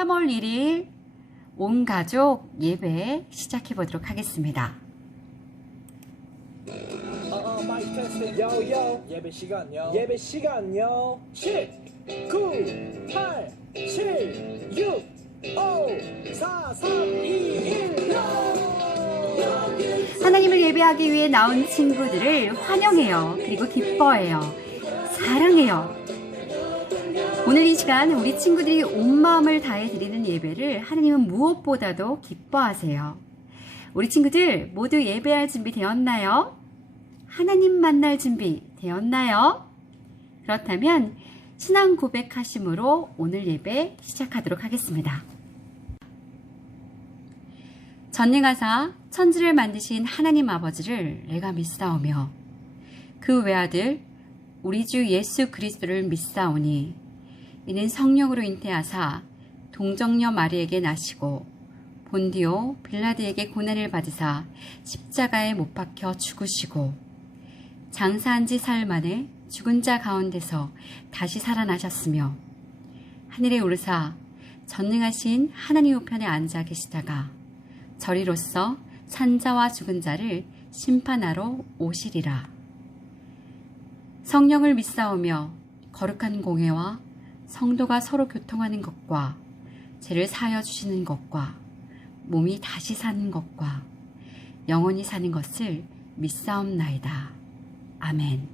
3월 1일 온 가족 예배 시작해 보도록 하겠습니다. 마이크 테스팅 요요 예배 시간요 예배 시간요 10 9 8 7 6 5 4 3 2 1 하나님을 예배하기 위해 나온 친구들을 환영해요. 그리고 기뻐해요. 사랑해요. 오늘 이 시간 우리 친구들이 온 마음을 다해 드리는 예배를 하나님은 무엇보다도 기뻐하세요. 우리 친구들 모두 예배할 준비 되었나요? 하나님 만날 준비 되었나요? 그렇다면 신앙 고백하심으로 오늘 예배 시작하도록 하겠습니다. 전능하사 천지를 만드신 하나님 아버지를 내가 믿사오며 그 외아들 우리 주 예수 그리스도를 믿사오니 이는 성령으로 잉태하사 동정녀 마리에게 나시고 본디오 빌라드에게 고난을 받으사 십자가에 못 박혀 죽으시고 장사한 지 사흘 만에 죽은 자 가운데서 다시 살아나셨으며 하늘에 오르사 전능하신 하나님 우편에 앉아 계시다가 저리로서 산자와 죽은 자를 심판하러 오시리라. 성령을 믿사오며 거룩한 공회와 성도가 서로 교통하는 것과 죄를 사하여 주시는 것과 몸이 다시 사는 것과 영원히 사는 것을 믿사옵나이다. 아멘.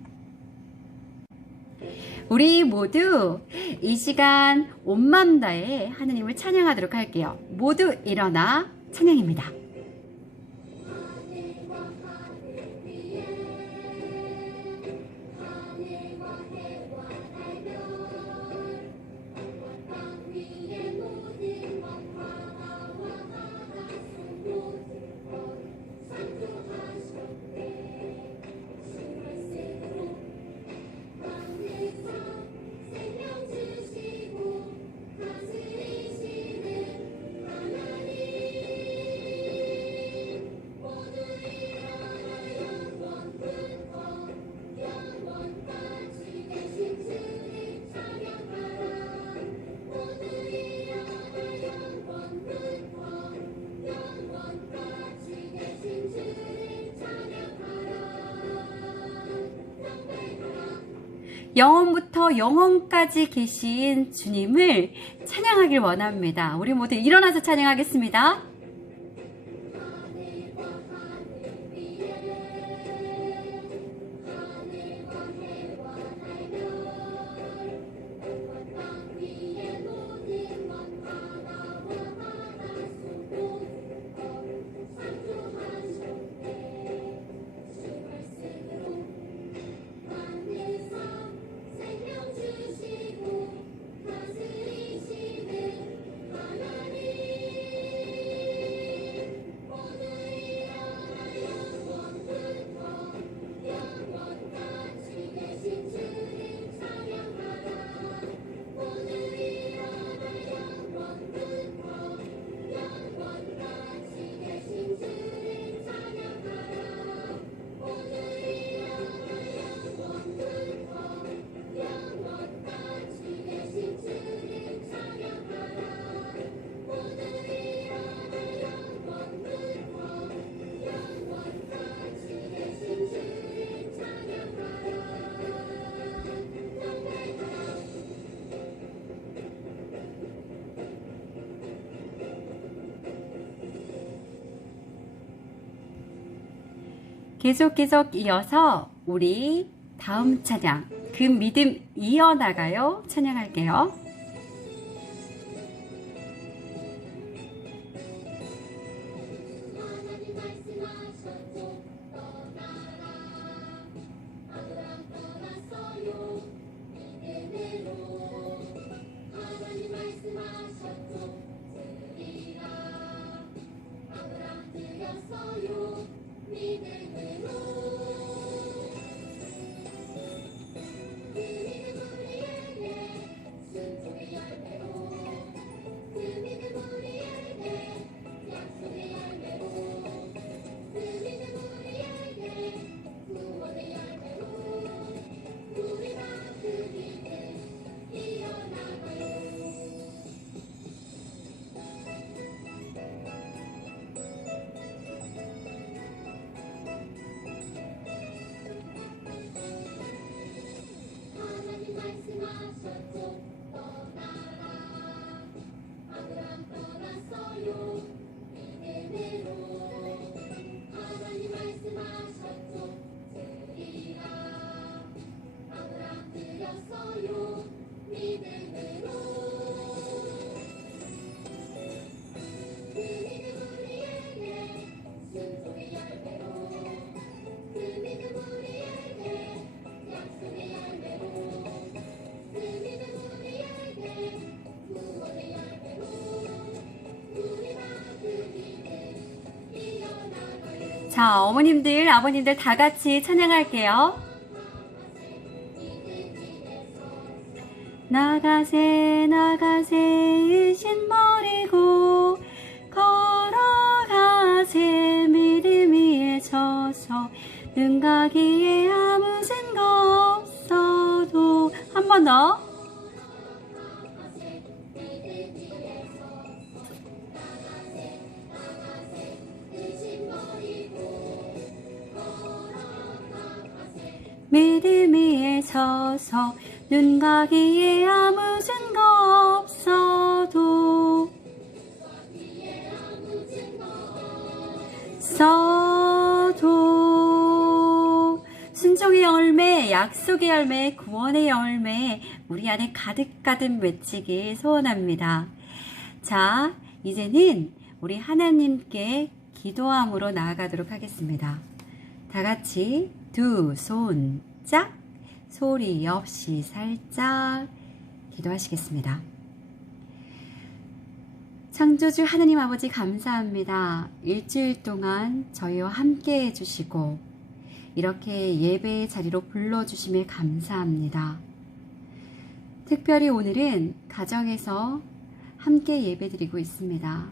우리 모두 이 시간 온 마음 다해 하나님을 찬양하도록 할게요. 모두 일어나 찬양입니다. 영원부터 영원까지 계신 주님을 찬양하길 원합니다. 우리 모두 일어나서 찬양하겠습니다. 계속 이어서 우리 다음 찬양 그 믿음 이어나가요 찬양할게요. 자, 어머님들, 아버님들 다 같이 찬양할게요. 나가세 나가세 의심 버리고 걸어가세 믿음 위에 서서 눈 가기에 아무 생각 없어도 한 번 더. 믿음 위에 서서 눈 가기에 아무 증거 없어도 순종의 열매, 약속의 열매, 구원의 열매 우리 안에 가득가득 맺히길 소원합니다. 자, 이제는 우리 하나님께 기도함으로 나아가도록 하겠습니다. 다 같이 두 손 짝, 소리 없이 살짝 기도하시겠습니다. 창조주 하나님 아버지 감사합니다. 일주일 동안 저희와 함께 해주시고 이렇게 예배의 자리로 불러주심에 감사합니다. 특별히 오늘은 가정에서 함께 예배드리고 있습니다.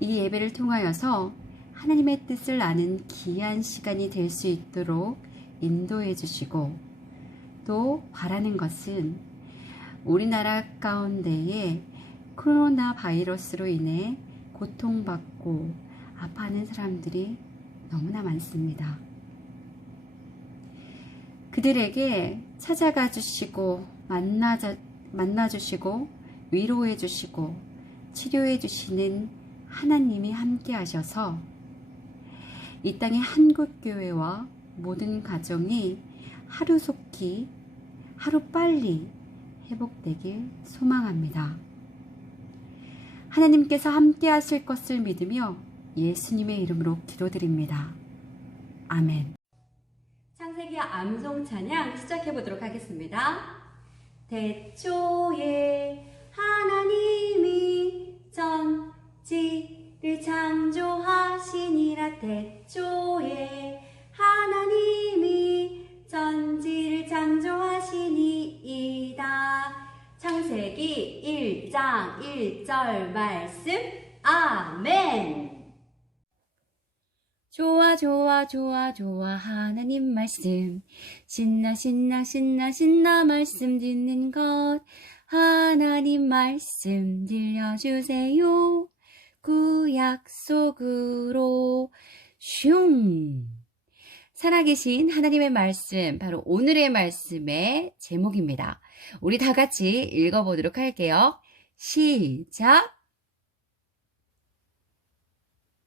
이 예배를 통하여서 하나님의 뜻을 아는 귀한 시간이 될 수 있도록 인도해 주시고 또 바라는 것은 우리나라 가운데에 코로나 바이러스로 인해 고통받고 아파하는 사람들이 너무나 많습니다. 그들에게 찾아가 주시고 만나 주시고 위로해 주시고 치료해 주시는 하나님이 함께 하셔서 이 땅의 한국교회와 모든 가정이 하루속히 하루빨리 회복되길 소망합니다. 하나님께서 함께 하실 것을 믿으며 예수님의 이름으로 기도드립니다. 아멘. 창세기 암송 찬양 시작해 보도록 하겠습니다. 태초에 하나님이 천지를 창조하시니라. 태초에 하나님이 천지를 창조하시니이다. 창세기 1장 1절 말씀. 아멘. 좋아 좋아 좋아 좋아 하나님 말씀. 신나 신나 신나 신나 말씀 듣는 것. 하나님 말씀 들려주세요. 구약 속으로 슝. 살아계신 하나님의 말씀, 바로 오늘의 말씀의 제목입니다. 우리 다 같이 읽어보도록 할게요. 시작.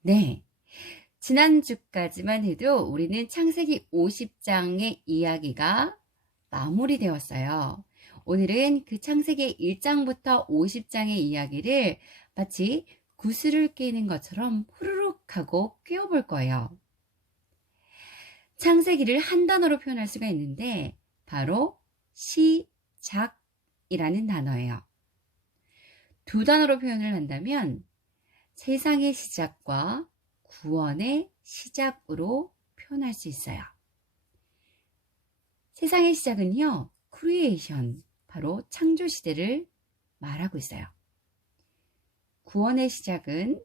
네. 지난주까지만 해도 우리는 창세기 50장의 이야기가 마무리되었어요. 오늘은 그 창세기 1장부터 50장의 이야기를 마치 구슬을 끼는 것처럼 후루룩 하고 끼워볼 거예요. 창세기를 한 단어로 표현할 수가 있는데 바로 시작이라는 단어예요. 두 단어로 표현을 한다면 세상의 시작과 구원의 시작으로 표현할 수 있어요. 세상의 시작은요, 크리에이션, 바로 창조 시대를 말하고 있어요. 구원의 시작은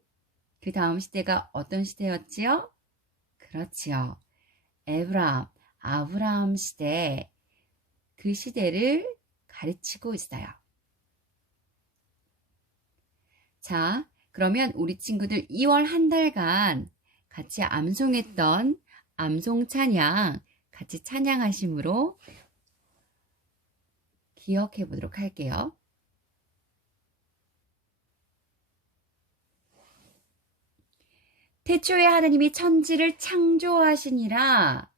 그 다음 시대가 어떤 시대였지요? 그렇지요. 아브라함 시대, 그 시대를 가르치고 있어요. 자, 그러면 우리 친구들 2월 한 달간 같이 암송했던 암송 찬양 같이 찬양하심으로 기억해 보도록 할게요. 태초에 하나님이 천지를 창조하시니라.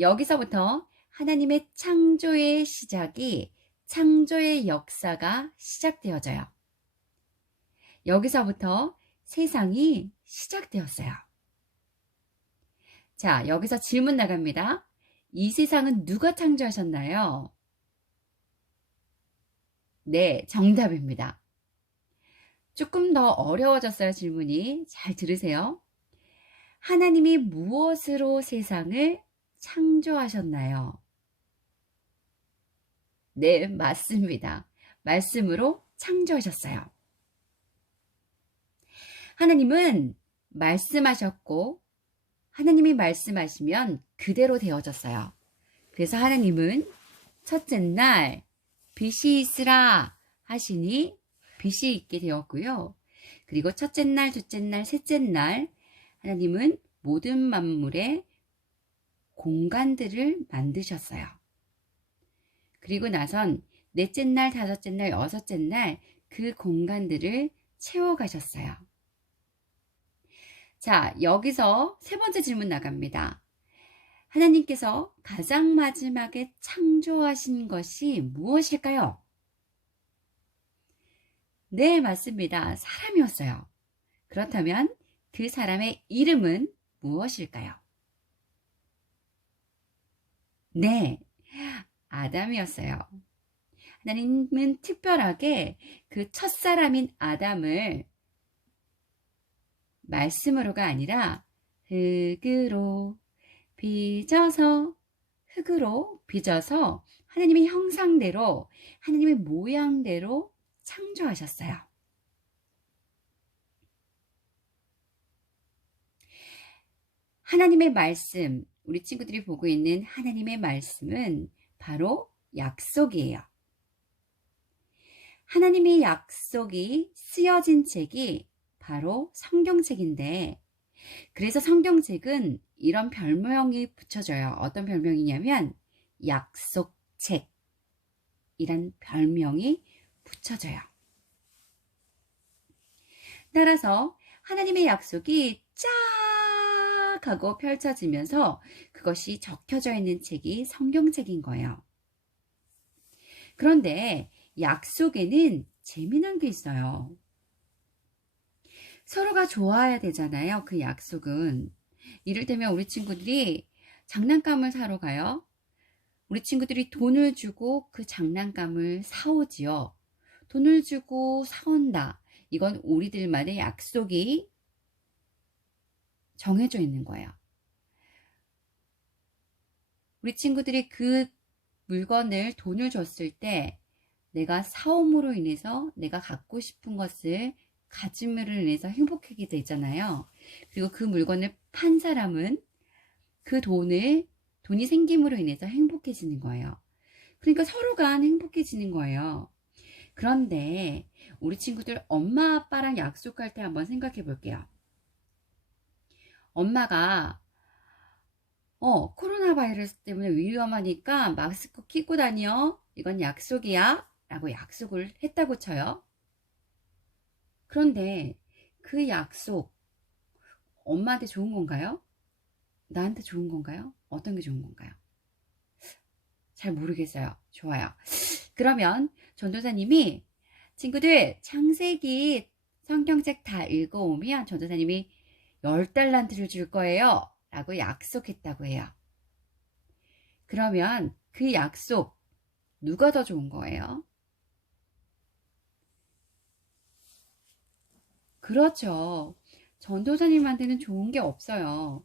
여기서부터 하나님의 창조의 시작이 창조의 역사가 시작되어져요. 여기서부터 세상이 시작되었어요. 자, 여기서 질문 나갑니다. 이 세상은 누가 창조하셨나요? 네, 정답입니다. 조금 더 어려워졌어요, 질문이. 잘 들으세요. 하나님이 무엇으로 세상을 창조하셨나요? 네, 맞습니다. 말씀으로 창조하셨어요. 하나님은 말씀하셨고 하나님이 말씀하시면 그대로 되어졌어요. 그래서 하나님은 첫째 날 빛이 있으라 하시니 빛이 있게 되었고요. 그리고 첫째 날, 둘째 날, 셋째 날 하나님은 모든 만물의 공간들을 만드셨어요. 그리고 나선 넷째 날, 다섯째 날, 여섯째 날 그 공간들을 채워가셨어요. 자, 여기서 세 번째 질문 나갑니다. 하나님께서 가장 마지막에 창조하신 것이 무엇일까요? 네, 맞습니다. 사람이었어요. 그렇다면 그 사람의 이름은 무엇일까요? 네, 아담이었어요. 하나님은 특별하게 그 첫사람인 아담을 말씀으로가 아니라 흙으로 빚어서 하나님의 형상대로 하나님의 모양대로 창조하셨어요. 하나님의 말씀, 우리 친구들이 보고 있는 하나님의 말씀은 바로 약속이에요. 하나님의 약속이 쓰여진 책이 바로 성경책인데, 그래서 성경책은 이런 별명이 붙여져요. 어떤 별명이냐면 약속책 이란 별명이 붙여져요. 따라서 하나님의 약속이 쫙 하고 펼쳐지면서 그것이 적혀져 있는 책이 성경책인 거예요. 그런데 약속에는 재미난 게 있어요. 서로가 좋아야 되잖아요. 그 약속은. 이를테면 우리 친구들이 장난감을 사러 가요. 우리 친구들이 돈을 주고 그 장난감을 사오지요. 돈을 주고 사온다. 이건 우리들만의 약속이 정해져 있는 거예요. 우리 친구들이 그 물건을 돈을 줬을 때 내가 사옴으로 인해서 내가 갖고 싶은 것을 가짐으로 인해서 행복하게 되잖아요. 그리고 그 물건을 판 사람은 그 돈이 생김으로 인해서 행복해지는 거예요. 그러니까 서로가 행복해지는 거예요. 그런데 우리 친구들 엄마 아빠랑 약속할 때 한번 생각해 볼게요. 엄마가 코로나 바이러스 때문에 위험하니까 마스크 끼고 다녀. 이건 약속이야. 라고 약속을 했다고 쳐요. 그런데 그 약속 엄마한테 좋은 건가요? 나한테 좋은 건가요? 어떤 게 좋은 건가요? 잘 모르겠어요. 좋아요. 그러면 전도사님이 친구들 창세기 성경책 다 읽어오면 전도사님이 10달란트를 줄 거예요. 라고 약속했다고 해요. 그러면 그 약속 누가 더 좋은 거예요? 그렇죠. 전도사님한테는 좋은 게 없어요.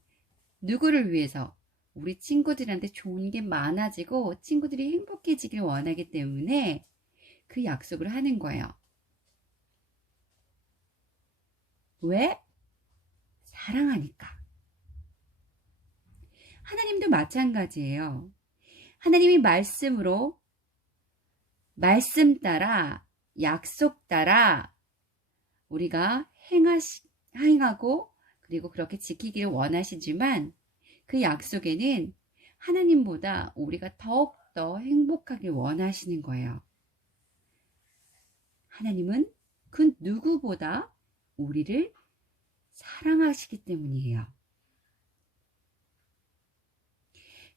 누구를 위해서? 우리 친구들한테 좋은 게 많아지고 친구들이 행복해지길 원하기 때문에 그 약속을 하는 거예요. 왜? 사랑하니까. 하나님도 마찬가지예요. 하나님이 말씀으로 말씀 따라 약속 따라 우리가 행하고 그리고 그렇게 지키기를 원하시지만 그 약속에는 하나님보다 우리가 더욱더 행복하길 원하시는 거예요. 하나님은 그 누구보다 우리를 사랑하시기 때문이에요.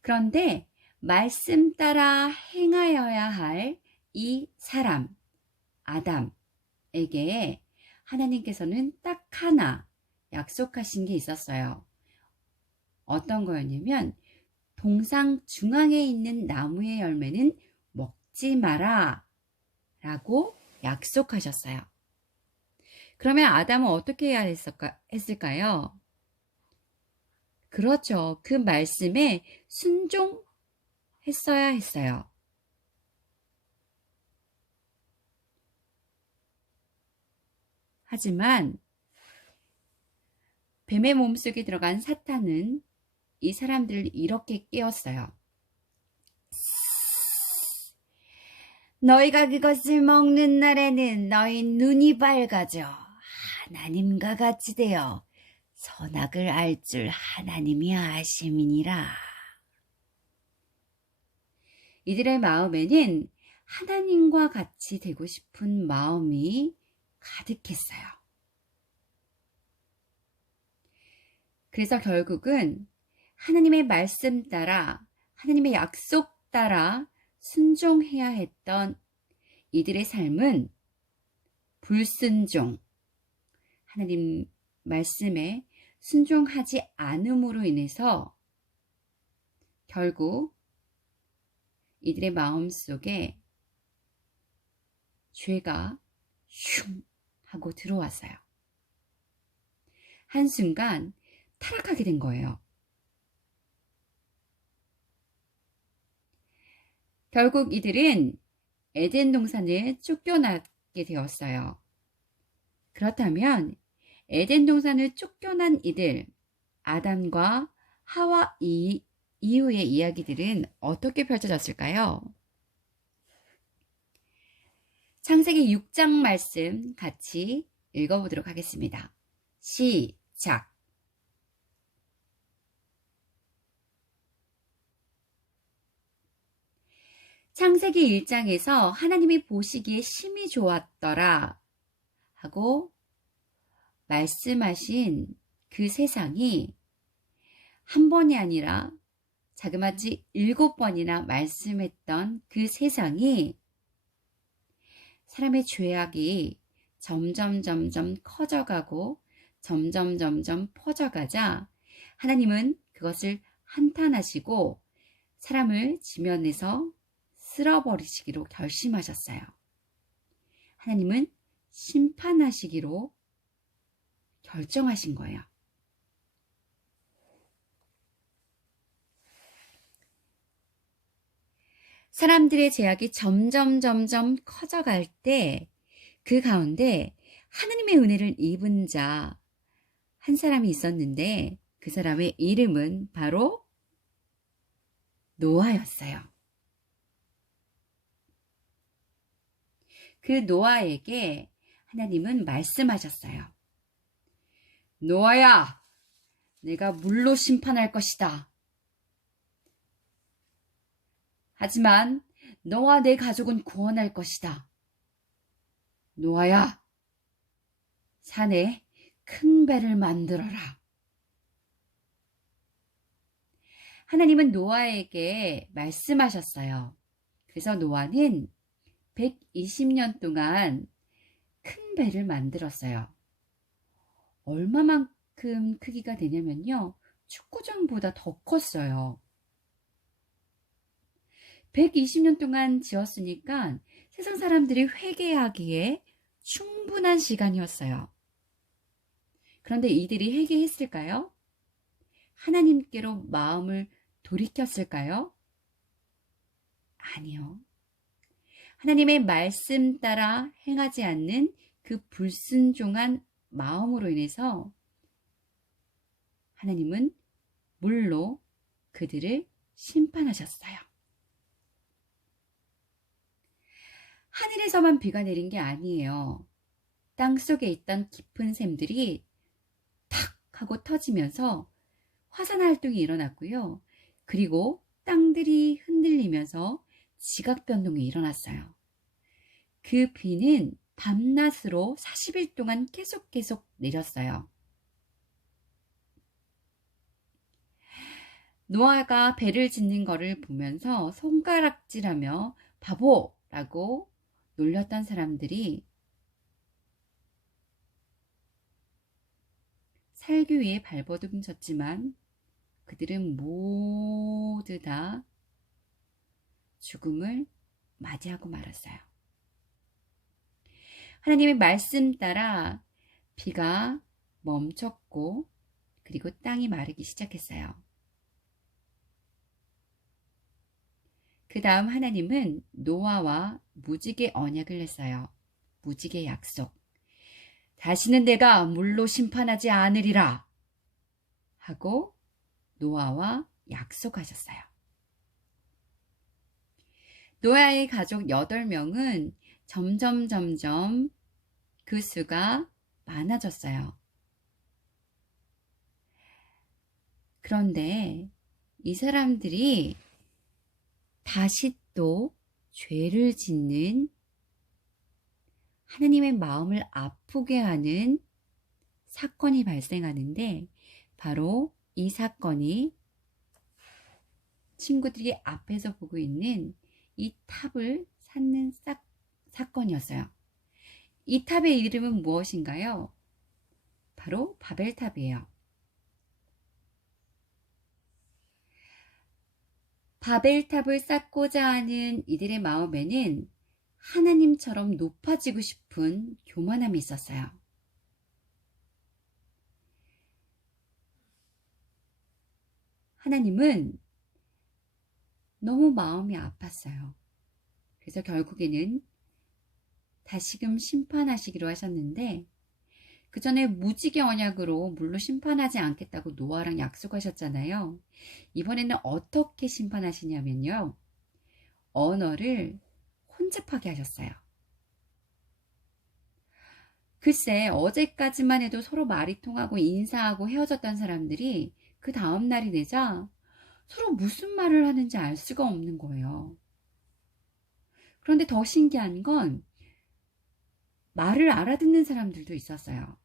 그런데 말씀 따라 행하여야 할 이 사람, 아담에게 하나님께서는 딱 하나 약속하신 게 있었어요. 어떤 거였냐면 동상 중앙에 있는 나무의 열매는 먹지 마라 라고 약속하셨어요. 그러면 아담은 어떻게 해야 했을까요? 그렇죠. 그 말씀에 순종했어야 했어요. 하지만 뱀의 몸속에 들어간 사탄은 이 사람들을 이렇게 깨웠어요. 너희가 그것을 먹는 날에는 너희 눈이 밝아져 하나님과 같이 되어 선악을 알 줄 하나님이 아심이니라. 이들의 마음에는 하나님과 같이 되고 싶은 마음이 가득했어요. 그래서 결국은 하나님의 말씀 따라, 하나님의 약속 따라 순종해야 했던 이들의 삶은 불순종, 하나님 말씀에 순종하지 않음으로 인해서 결국 이들의 마음 속에 죄가 슝 하고 들어왔어요. 한순간 타락하게 된 거예요. 결국 이들은 에덴 동산을 쫓겨나게 되었어요. 그렇다면 에덴 동산을 쫓겨난 이들, 아담과 하와 이후의 이야기들은 어떻게 펼쳐졌을까요? 창세기 6장 말씀 같이 읽어보도록 하겠습니다. 시작. 창세기 1장에서 하나님이 보시기에 심히 좋았더라 하고 말씀하신 그 세상이 한 번이 아니라 자그마치 7번이나 말씀했던 그 세상이 사람의 죄악이 점점 커져가고 점점 퍼져가자 하나님은 그것을 한탄하시고 사람을 지면에서 쓸어버리시기로 결심하셨어요. 하나님은 심판하시기로 결정하신 거예요. 사람들의 죄악이 점점 커져갈 때 그 가운데 하나님의 은혜를 입은 자 한 사람이 있었는데 그 사람의 이름은 바로 노아였어요. 그 노아에게 하나님은 말씀하셨어요. 노아야, 내가 물로 심판할 것이다. 하지만 너와 내 가족은 구원할 것이다. 노아야, 산에 큰 배를 만들어라. 하나님은 노아에게 말씀하셨어요. 그래서 노아는 120년 동안 큰 배를 만들었어요. 얼마만큼 크기가 되냐면요. 축구장보다 더 컸어요. 120년 동안 지었으니까 세상 사람들이 회개하기에 충분한 시간이었어요. 그런데 이들이 회개했을까요? 하나님께로 마음을 돌이켰을까요? 아니요. 하나님의 말씀 따라 행하지 않는 그 불순종한 마음으로 인해서 하나님은 물로 그들을 심판하셨어요. 하늘에서만 비가 내린 게 아니에요. 땅 속에 있던 깊은 샘들이 탁 하고 터지면서 화산 활동이 일어났고요. 그리고 땅들이 흔들리면서 지각 변동이 일어났어요. 그 비는 밤낮으로 40일 동안 계속 내렸어요. 노아가 배를 짓는 거를 보면서 손가락질하며 바보라고 놀렸던 사람들이 살기 위해 발버둥 쳤지만 그들은 모두 다 죽음을 맞이하고 말았어요. 하나님의 말씀 따라 비가 멈췄고 그리고 땅이 마르기 시작했어요. 그 다음 하나님은 노아와 무지개 언약을 했어요. 무지개 약속. 다시는 내가 물로 심판하지 않으리라 하고 노아와 약속하셨어요. 노아의 가족 8명은 점점 그 수가 많아졌어요. 그런데 이 사람들이 다시 또 죄를 짓는 하나님의 마음을 아프게 하는 사건이 발생하는데 바로 이 사건이 친구들이 앞에서 보고 있는 이 탑을 쌓는 사건이었어요. 이 탑의 이름은 무엇인가요? 바로 바벨탑이에요. 바벨탑을 쌓고자 하는 이들의 마음에는 하나님처럼 높아지고 싶은 교만함이 있었어요. 하나님은 너무 마음이 아팠어요. 그래서 결국에는 다시금 심판하시기로 하셨는데 그 전에 무지개 언약으로 물로 심판하지 않겠다고 노아랑 약속하셨잖아요. 이번에는 어떻게 심판하시냐면요. 언어를 혼잡하게 하셨어요. 글쎄 어제까지만 해도 서로 말이 통하고 인사하고 헤어졌던 사람들이 그 다음 날이 되자 서로 무슨 말을 하는지 알 수가 없는 거예요. 그런데 더 신기한 건 말을 알아듣는 사람들도 있었어요.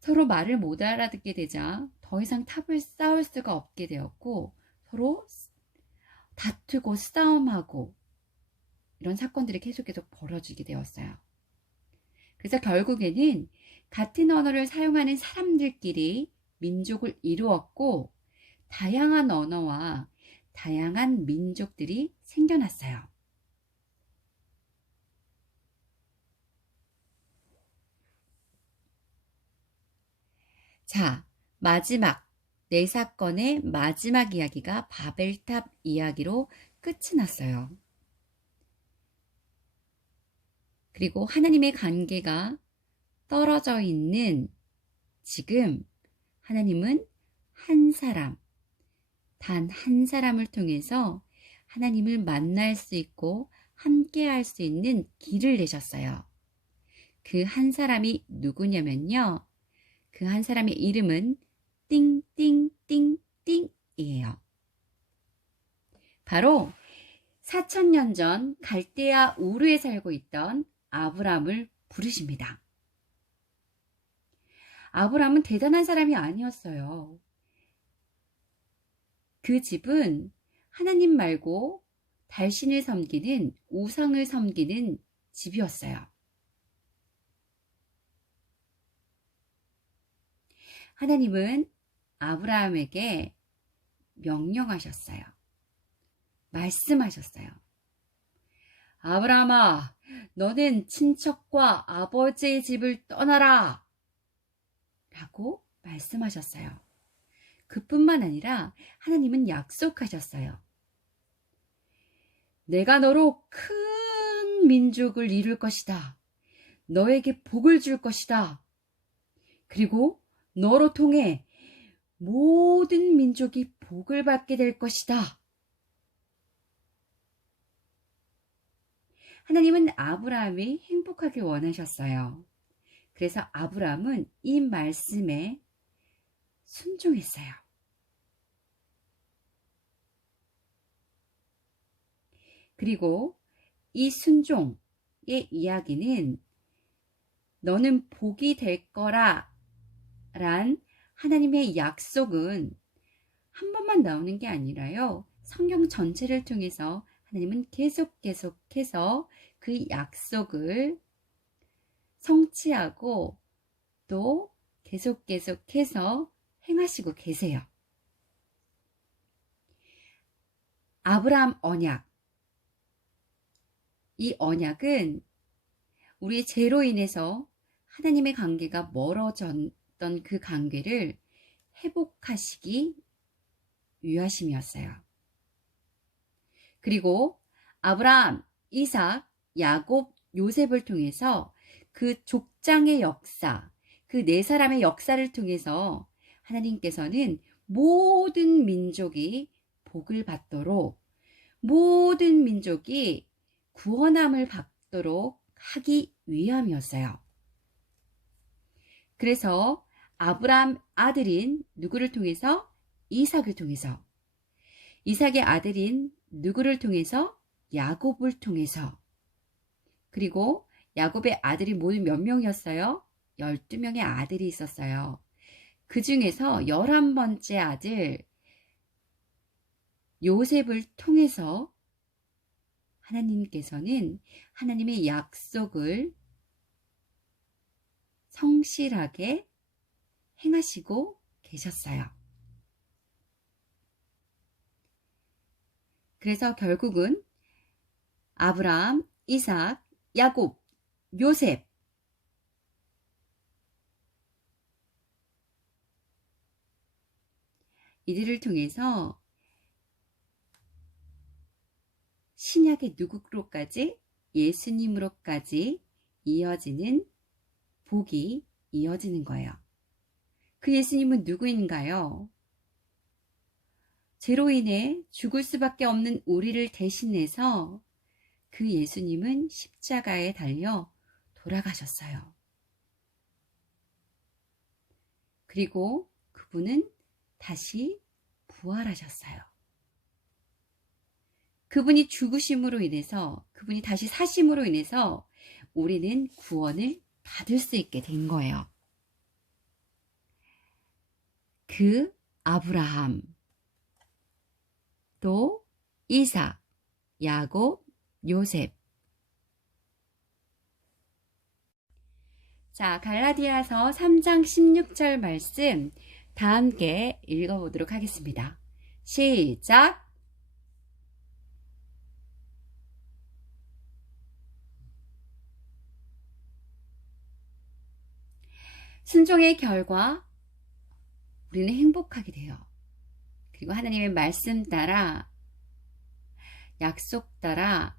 서로 말을 못 알아듣게 되자 더 이상 탑을 쌓을 수가 없게 되었고 서로 다투고 싸움하고 이런 사건들이 계속해서 벌어지게 되었어요. 그래서 결국에는 같은 언어를 사용하는 사람들끼리 민족을 이루었고 다양한 언어와 다양한 민족들이 생겨났어요. 자, 마지막 네 사건의 마지막 이야기가 바벨탑 이야기로 끝이 났어요. 그리고 하나님의 관계가 떨어져 있는 지금 하나님은 한 사람, 단 한 사람을 통해서 하나님을 만날 수 있고 함께 할 수 있는 길을 내셨어요. 그 한 사람이 누구냐면요. 그 한 사람의 이름은 띵띵띵띵이에요. 바로 4000년 전 갈대아 우르에 살고 있던 아브람을 부르십니다. 아브람은 대단한 사람이 아니었어요. 그 집은 하나님 말고 달신을 섬기는 우상을 섬기는 집이었어요. 하나님은 아브라함에게 명령하셨어요. 말씀하셨어요. 아브라함아, 너는 친척과 아버지의 집을 떠나라! 라고 말씀하셨어요. 그뿐만 아니라 하나님은 약속하셨어요. 내가 너로 큰 민족을 이룰 것이다. 너에게 복을 줄 것이다. 그리고 너로 통해 모든 민족이 복을 받게 될 것이다. 하나님은 아브라함이 행복하길 원하셨어요. 그래서 아브라함은 이 말씀에 순종했어요. 그리고 이 순종의 이야기는 너는 복이 될 거라 란 하나님의 약속은 한 번만 나오는 게 아니라요. 성경 전체를 통해서 하나님은 계속해서 그 약속을 성취하고 또 계속해서 행하시고 계세요. 아브라함 언약. 이 언약은 우리의 죄로 인해서 하나님의 관계가 멀어졌던 그 관계를 회복하시기 위하심이었어요. 그리고 아브라함, 이삭, 야곱, 요셉을 통해서 그 족장의 역사, 그 네 사람의 역사를 통해서 하나님께서는 모든 민족이 복을 받도록, 모든 민족이 구원함을 받도록 하기 위함이었어요. 그래서 아브라함 아들인 누구를 통해서? 이삭을 통해서. 이삭의 아들인 누구를 통해서? 야곱을 통해서. 그리고 야곱의 아들이 모두 몇 명이었어요? 12명의 아들이 있었어요. 그 중에서 11번째 아들 요셉을 통해서 하나님께서는 하나님의 약속을 성실하게 행하시고 계셨어요. 그래서 결국은 아브라함, 이삭, 야곱, 요셉 이들을 통해서 신약의 누구로까지? 예수님으로까지 이어지는 복이 이어지는 거예요. 그 예수님은 누구인가요? 죄로 인해 죽을 수밖에 없는 우리를 대신해서 그 예수님은 십자가에 달려 돌아가셨어요. 그리고 그분은 다시 부활하셨어요. 그분이 죽으심으로 인해서, 그분이 다시 사심으로 인해서 우리는 구원을 받을 수 있게 된 거예요. 그 아브라함, 또 이삭, 야곱, 요셉. 자, 갈라디아서 3장 16절 말씀 다 함께 읽어보도록 하겠습니다. 시작! 순종의 결과 우리는 행복하게 돼요. 그리고 하나님의 말씀 따라, 약속 따라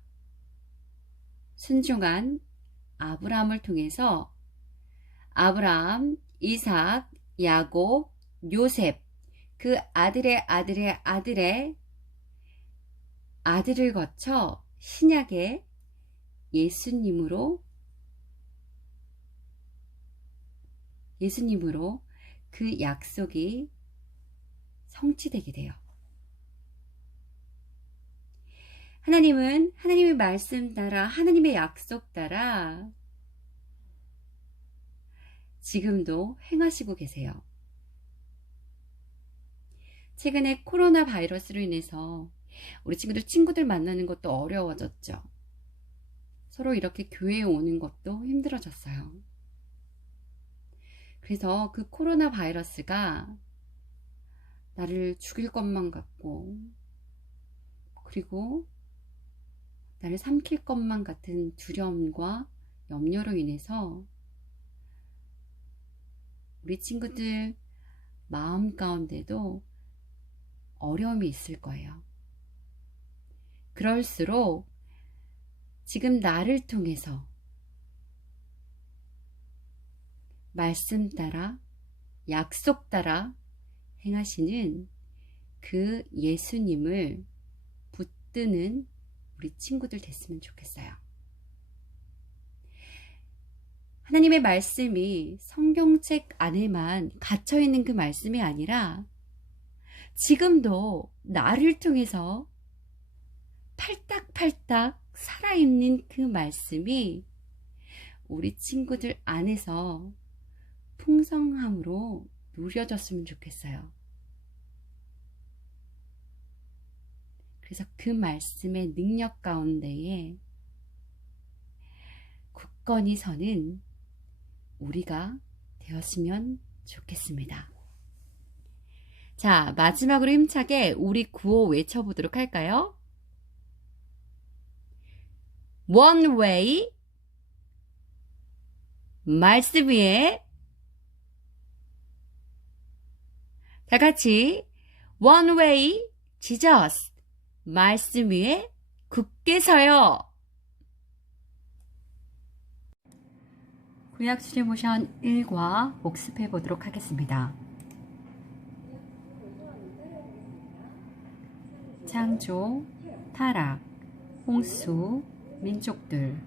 순종한 아브라함을 통해서 아브라함, 이삭, 야곱, 요셉, 그 아들의 아들을 거쳐 신약의 예수님으로 그 약속이 성취되게 돼요. 하나님은 하나님의 말씀 따라, 하나님의 약속 따라 지금도 행하시고 계세요. 최근에 코로나 바이러스로 인해서 우리 친구들 만나는 것도 어려워졌죠. 서로 이렇게 교회에 오는 것도 힘들어졌어요. 그래서 그 코로나 바이러스가 나를 죽일 것만 같고, 그리고 나를 삼킬 것만 같은 두려움과 염려로 인해서 우리 친구들 마음 가운데도 어려움이 있을 거예요. 그럴수록 지금 나를 통해서 말씀 따라, 약속 따라 행하시는 그 예수님을 붙드는 우리 친구들 됐으면 좋겠어요. 하나님의 말씀이 성경책 안에만 갇혀있는 그 말씀이 아니라 지금도 나를 통해서 팔딱팔딱 살아있는 그 말씀이 우리 친구들 안에서 풍성함으로 누려졌으면 좋겠어요. 그래서 그 말씀의 능력 가운데에 굳건히 서는 우리가 되었으면 좋겠습니다. 자, 마지막으로 힘차게 우리 구호 외쳐보도록 할까요? One way, 말씀 위에 다 같이 One way, Jesus, 말씀 위에 굳게 서요. 구약 수제 모션 1과 복습해 보도록 하겠습니다. 창조, 타락, 홍수, 민족들,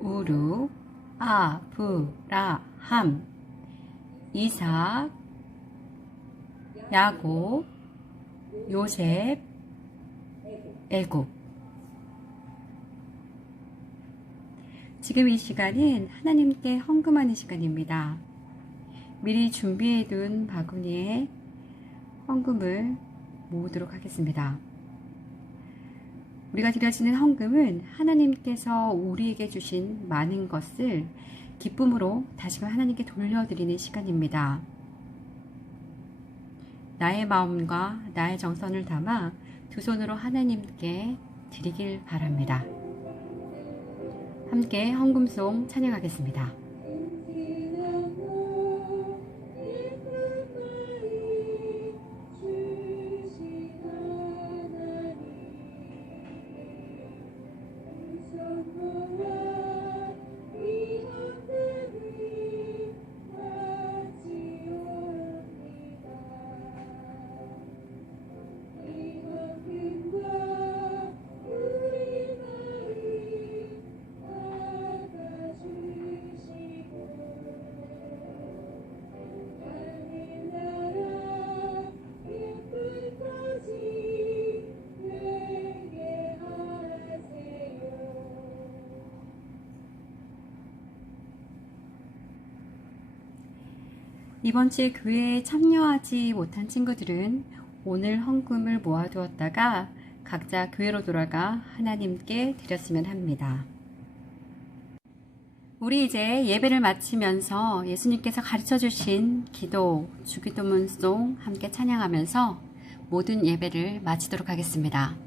우르, 아브라함, 이삭, 야곱, 요셉, 애굽. 지금 이 시간은 하나님께 헌금하는 시간입니다. 미리 준비해둔 바구니에 헌금을 모으도록 하겠습니다. 우리가 드려지는 헌금은 하나님께서 우리에게 주신 많은 것을 기쁨으로 다시금 하나님께 돌려드리는 시간입니다. 나의 마음과 나의 정성을 담아 두 손으로 하나님께 드리길 바랍니다. 함께 헌금송 찬양하겠습니다. 이번 주에 교회에 참여하지 못한 친구들은 오늘 헌금을 모아두었다가 각자 교회로 돌아가 하나님께 드렸으면 합니다. 우리 이제 예배를 마치면서 예수님께서 가르쳐 주신 기도, 주기도문송 함께 찬양하면서 모든 예배를 마치도록 하겠습니다.